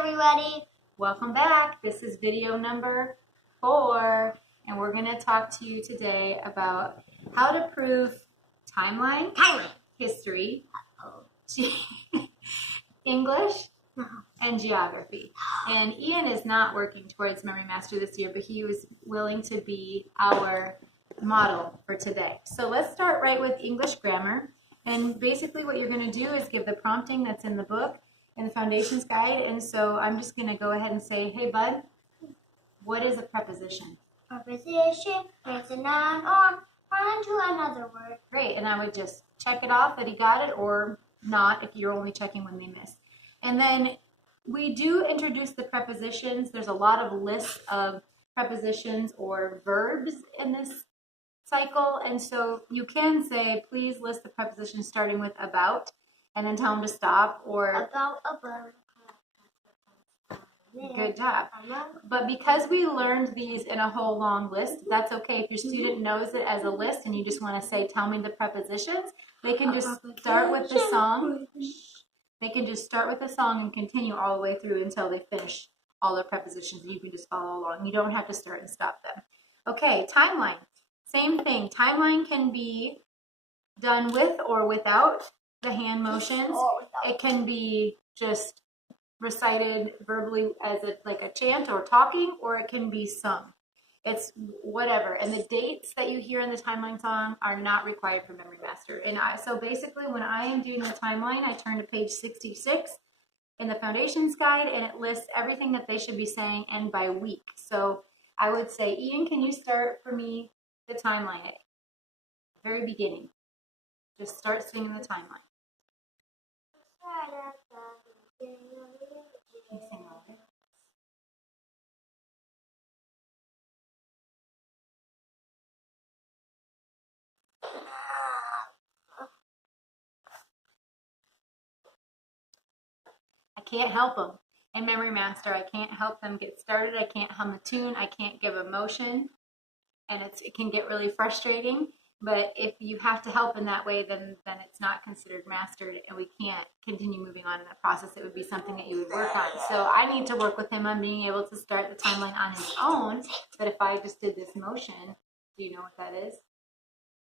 everybody. Welcome back. This is video number 4, and we're going to talk to you today about how to prove timeline, history, English, and geography. And Ian is not working towards Memory Master this year, but he was willing to be our model for today. So let's start right with English grammar. And basically what you're going to do is give the prompting that's in the book in the Foundations Guide. And so I'm just going to go ahead and say, hey, bud, what is a preposition? Preposition is a noun or referring to another word. Great. And I would just check it off that he got it or not if you're only checking when they miss. And then we do introduce the prepositions. There's a lot of lists of prepositions or verbs in this cycle. And so you can say, please list the prepositions starting with about, and then tell them to stop, or About a bird. good job. But because we learned these in a whole long list, that's okay. If your student knows it as a list and you just want to say, tell me the prepositions, they can just start with the song. They can just start with the song and continue all the way through until they finish all their prepositions. You can just follow along. You don't have to start and stop them. Okay, timeline. Same thing. Timeline can be done with or without the hand motions. It can be just recited verbally as like a chant or talking, or it can be sung. It's whatever. And the dates that you hear in the timeline song are not required for Memory Master. And so basically when I am doing the timeline, I turn to page 66 in the Foundations Guide, and it lists everything that they should be saying and by week. So I would say, Ian, can you start for me the timeline at the very beginning? Just start singing the timeline. Sing all of it. I can't help them. In Memory Master, I can't help them get started. I can't hum a tune. I can't give a motion. And it can get really frustrating. But if you have to help in that way, then it's not considered mastered, and we can't continue moving on in that process. It would be something that you would work on. So I need to work with him on being able to start the timeline on his own. But if I just did this motion, do you know what that is?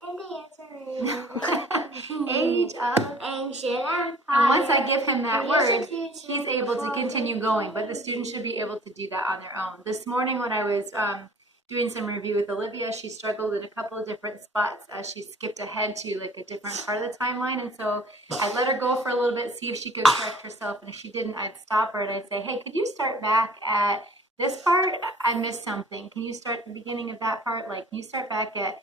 And the answer is Age of ancient empire. And once I give him that word, he's able to continue going. But the students should be able to do that on their own. This morning when I was doing some review with Olivia, she struggled in a couple of different spots as she skipped ahead to like a different part of the timeline. And so I'd let her go for a little bit, see if she could correct herself. And if she didn't, I'd stop her and I'd say, hey, could you start back at this part? I missed something. Can you start at the beginning of that part? Like, can you start back at,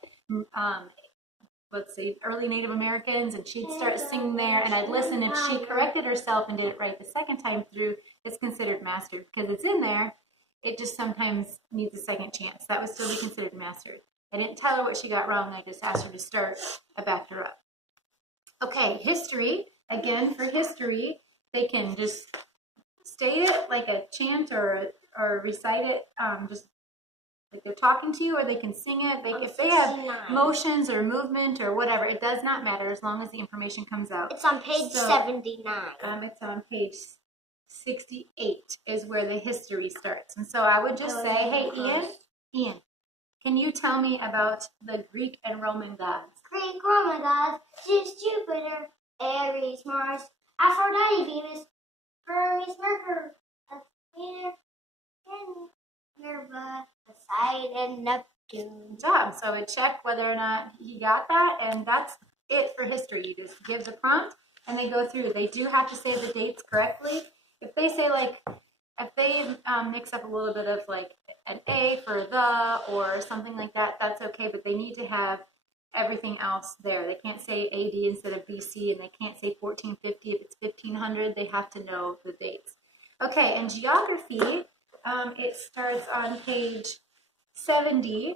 let's say, early Native Americans? And she'd start singing there, and I'd listen. If she corrected herself and did it right the second time through, it's considered mastered because it's in there. It just sometimes needs a second chance. That would still be considered mastered. I didn't tell her what she got wrong. I just asked her to start. I backed her up. Okay, history. Again, for history, they can just state it like a chant or recite it just like they're talking to you, or they can sing it. If they have motions or movement or whatever, it does not matter as long as the information comes out. It's on page 79. It's on page 68 is where the history starts. And so I would just say, hey, Ian, can you tell me about the Greek and Roman gods? Greek, Roman gods, Zeus, Jupiter, Ares, Mars, Aphrodite, Venus, Hermes, Mercury, Athena, Minerva, Poseidon, Neptune. Good job. So I would check whether or not he got that, and that's it for history. You just give the prompt, and they go through. They do have to say the dates correctly. If they say if they mix up a little bit of like an A for the or something like that, that's okay, but they need to have everything else there. They can't say AD instead of BC, and they can't say 1450 if it's 1500. They have to know the dates. Okay, and geography, it starts on page 70.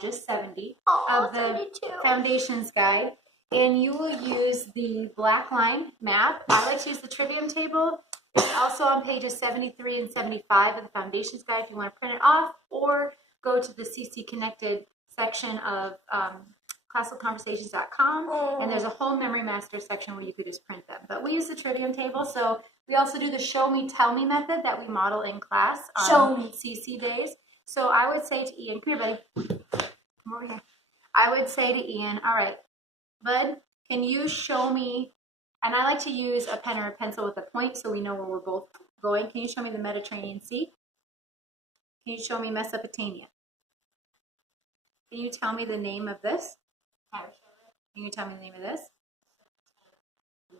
Just 70 of the 32. Foundations Guide. And you will use the black line map. I like to use the Trivium table. It's also on pages 73 and 75 of the Foundations Guide if you want to print it off, or go to the CC Connected section of classicalconversations.com, and there's a whole Memory Master section where you could just print them. But we use the Trivium table, so we also do the show me, tell me method that we model in class on CC days. So I would say to Ian, come here, buddy. Come over here. I would say to Ian, all right, bud, can you show me, and I like to use a pen or a pencil with a point so we know where we're both going. Can you show me the Mediterranean Sea? Can you show me Mesopotamia? Can you tell me the name of this? Can you tell me the name of this?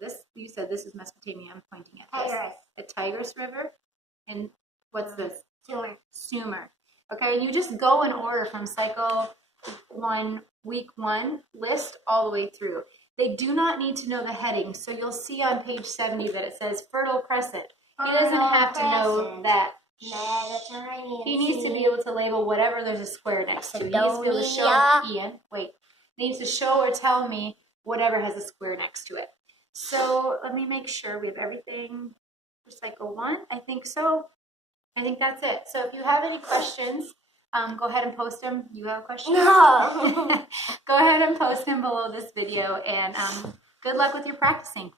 This, you said this is Mesopotamia. I'm pointing at this. Tigris. The Tigris River. And what's this? Sumer. Okay, and you just go in order from cycle 1, week 1 list all the way through. They do not need to know the heading. So you'll see on page 70 that it says Fertile Crescent. He doesn't have to know that. Mediterranean. He needs to be able to label whatever there's a square next to. He needs to be able to show Ian. Wait. He needs to show or tell me whatever has a square next to it. So let me make sure we have everything for cycle 1. I think so. I think that's it. So if you have any questions, go ahead and post them. You have a question? No. Go ahead and post them below this video, and good luck with your practicing.